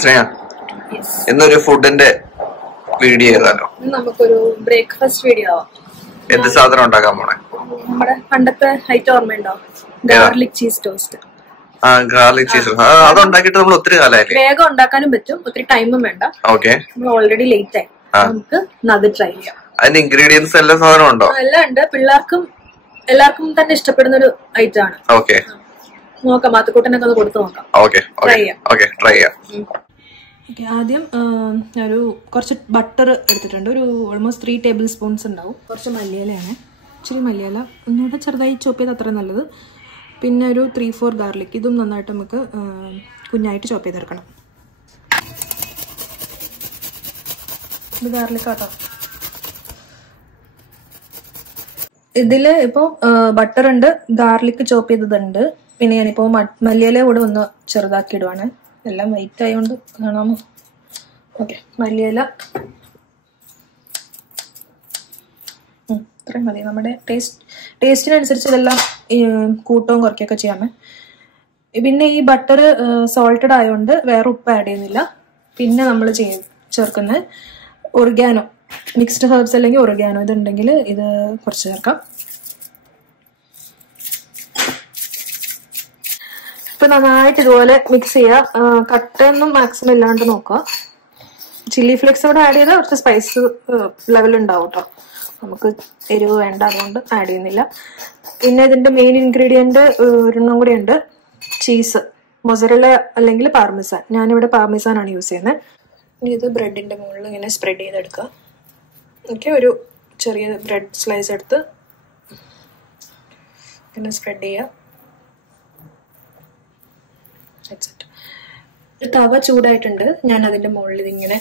ശ്രേയ, ഇന്നൊരു ഫുഡിന്റെ വീഡിയോ ചെയ്താലോ? നമുക്കൊരു ബ്രേക്ക്ഫാസ്റ്റ് വീഡിയോ ആവാം. എന്ത് സാധനം ഉണ്ടാക്കാൻ പോണേ? നമ്മുടെ പണ്ടത്തെ ഐറ്റം ഓർമ്മയുണ്ടോ? Garlic cheese toast. Garlic cheese അത് ഉണ്ടാക്കിയിട്ട് നമ്മൾ ഒത്തിരി കാലമായില്ലേ? വേഗം ഉണ്ടാക്കാനും പറ്റും, ഒത്തിരി ടൈമും വേണ്ട. ഓക്കെ, നമ്മൾ ഓൾറെഡി ലേറ്റ് ആയി, നമുക്ക് അത് ട്രൈ ചെയ്യാം. അതിന്റെ ഇൻഗ്രീഡിയൻസ് എല്ലാ സാധനം ഉണ്ടോ? എല്ലാം ഉണ്ട്. എല്ലാവർക്കും തന്നെ ഇഷ്ടപ്പെടുന്ന ഒരു ഐറ്റം ആണ്. ഓക്കെ, നോക്കാം, മാത്തുക്കൂട്ടനൊക്കെ ഒന്ന് കൊടുത്തു നോക്കാം. ട്രൈ ചെയ്യാം. ആദ്യം ഒരു കുറച്ച് ബട്ടർ എടുത്തിട്ടുണ്ട്. ഒരു ഓൾമോസ്റ്റ് 3 ടേബിൾ സ്പൂൺസ് ഉണ്ടാവും. കുറച്ച് മല്ലിയിലയാണ്, ഇച്ചിരി മല്ലിയില ഒന്നുകൂടെ ചെറുതായി ചോപ്പ് ചെയ്ത് അത്ര നല്ലത്. പിന്നെ ഒരു 3-4 ഗാർലിക്, ഇതും നന്നായിട്ട് നമുക്ക് കുഞ്ഞായിട്ട് ചോപ്പ് ചെയ്തെടുക്കണം. ഇത് ഗാർലിക് ആട്ടോ. ഇതില് ഇപ്പൊ ബട്ടർ ഉണ്ട്, ഗാർലിക് ചോപ്പ് ചെയ്തതുണ്ട്, പിന്നെ ഞാനിപ്പോ മല്ലിയില കൂടെ ഒന്ന് ചെറുതാക്കി ഇടുവാണ്. എല്ലാം വൈറ്റ് ആയതുകൊണ്ട് കാണാമോ? ഓക്കെ, മല്ലിയില ഇത്രയും മതി. നമ്മുടെ ടേസ്റ്റിനനുസരിച്ച് ഇതെല്ലാം കൂട്ടവും കുറയ്ക്കുകയൊക്കെ ചെയ്യാമേ. പിന്നെ ഈ ബട്ടർ സോൾട്ടഡ് ആയതുകൊണ്ട് വേറെ ഉപ്പ് ആഡ് ചെയ്യുന്നില്ല. പിന്നെ നമ്മൾ ചേർക്കുന്ന ഒറിഗാനോ, മിക്സ്ഡ് ഹെർബ്സ് അല്ലെങ്കിൽ ഒറിഗാനോ, ഇതുണ്ടെങ്കിൽ ഇത് കുറച്ച് ചേർക്കാം. ഇപ്പൊ നന്നായിട്ട് ഇതുപോലെ മിക്സ് ചെയ്യുക. കട്ടയൊന്നും മാക്സിമം ഇല്ലാണ്ട് നോക്കുക. ചില്ലി ഫ്ലേക്സ് കൂടെ ആഡ് ചെയ്താൽ കുറച്ച് സ്പൈസ് ലെവൽ ഉണ്ടാവും കേട്ടോ. നമുക്ക് എരിവ് വേണ്ട, അതുകൊണ്ട് ആഡ് ചെയ്യുന്നില്ല. പിന്നെ ഇതിന്റെ മെയിൻ ഇൻഗ്രീഡിയന്റ് ഒരെണ്ണം കൂടി ഉണ്ട്, ചീസ്. മൊസറല്ല അല്ലെങ്കിൽ പാർമിസാൻ. ഞാനിവിടെ പാർമിസാൻ ആണ് യൂസ് ചെയ്യുന്നത്. ഇനി ഇത് ബ്രെഡിന്റെ മുകളിൽ ഇങ്ങനെ സ്പ്രെഡ് ചെയ്തെടുക്കുക. ഓക്കെ, ഒരു ചെറിയ ബ്രെഡ് സ്ലൈസ് എടുത്ത് ഇങ്ങനെ സ്പ്രെഡ് ചെയ്യുക. തവ ചൂടായിട്ടുണ്ട്. ഞാൻ അതിന്റെ മുകളിൽ ഇതിങ്ങനെ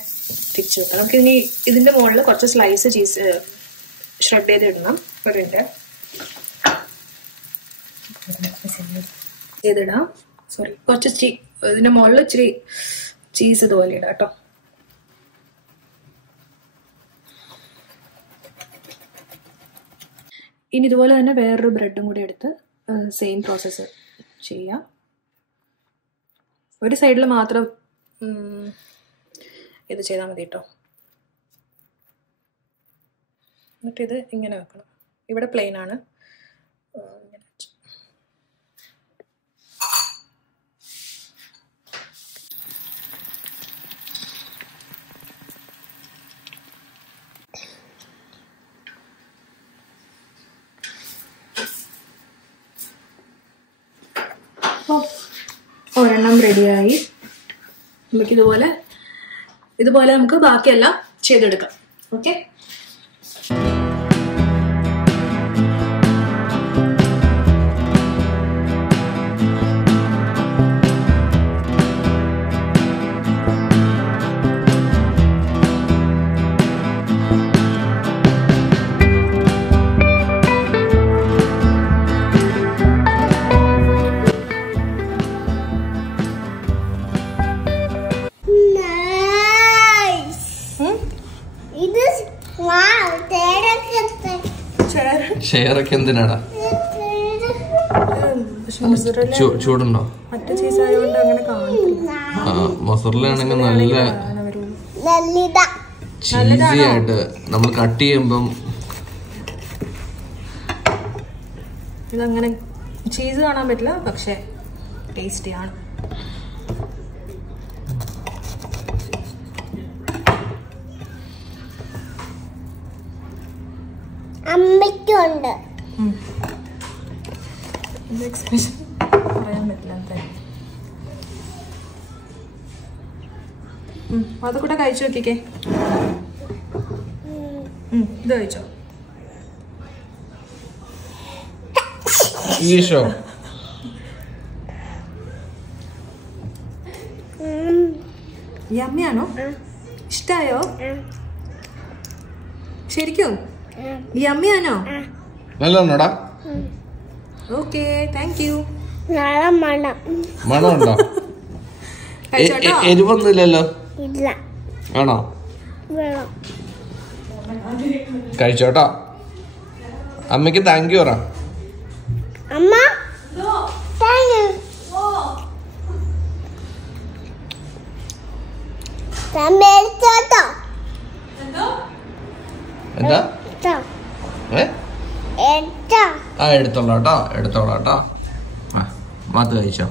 തിരിച്ചു വെക്കാം. നമുക്ക് ഇനി ഇതിന്റെ മുകളിൽ കുറച്ച് സ്ലൈസ് ചീസ് ഷ്രെഡ് ചെയ്ത് ഇടണം. ചെയ്തിടാം. സോറി, കുറച്ച് ഇതിന്റെ മുകളിൽ ഇച്ചിരി ചീസ് ഇതുപോലെ ഇടാം കേട്ടോ. ഇനി ഇതുപോലെ തന്നെ വേറൊരു ബ്രെഡും കൂടി എടുത്ത് സെയിം പ്രോസസ്സ് ചെയ്യാം. ഒരു സൈഡിൽ മാത്രം ഇത് ചെയ്താൽ മതി കേട്ടോ. എന്നിട്ട് ഇത് ഇങ്ങനെ വെക്കണം. ഇവിടെ പ്ലെയിൻ ആണ്. ഒരെണ്ണം റെഡിയായി. നമുക്ക് ഇതുപോലെ നമുക്ക് ബാക്കിയെല്ലാം ചെയ്തെടുക്കാം. ഓക്കെ, ഷെയറൊക്കെ എന്തിനാടാ? ചൂടുണ്ടോ? മൊസറല്ല ആണെങ്കിൽ നല്ല ചീസി ആയിട്ട് നമ്മൾ കട്ട് ചെയ്യുമ്പം ഇതങ്ങനെ ചീസ് കാണാൻ പറ്റില്ല, പക്ഷെ ടേസ്റ്റിയാണ്. അമ്മയ്ക്കുണ്ട്. പറയാൻ പറ്റില്ല. അത് കൂടെ കഴിച്ചു നോക്കിക്കേ. ഇത് കഴിച്ചോ? യമ്മിയാണോ? ഇഷ്ടായോ? ശരിക്കും യമ്മിയാണോ? നല്ലോണോടാ. Okay, thank you. മണമുണ്ടോ? എരിവൊന്നുമില്ലല്ലോ? ഇല്ല. ആണോ? കഴിച്ചോട്ടോ. അമ്മയ്ക്ക് താങ്ക് യു പറ. അമ്മ താങ്ക് യു. എന്താ എടുത്തോളാട്ടോ എടുത്തോളാട്ടോ. മാത്ത് കഴിച്ചോ.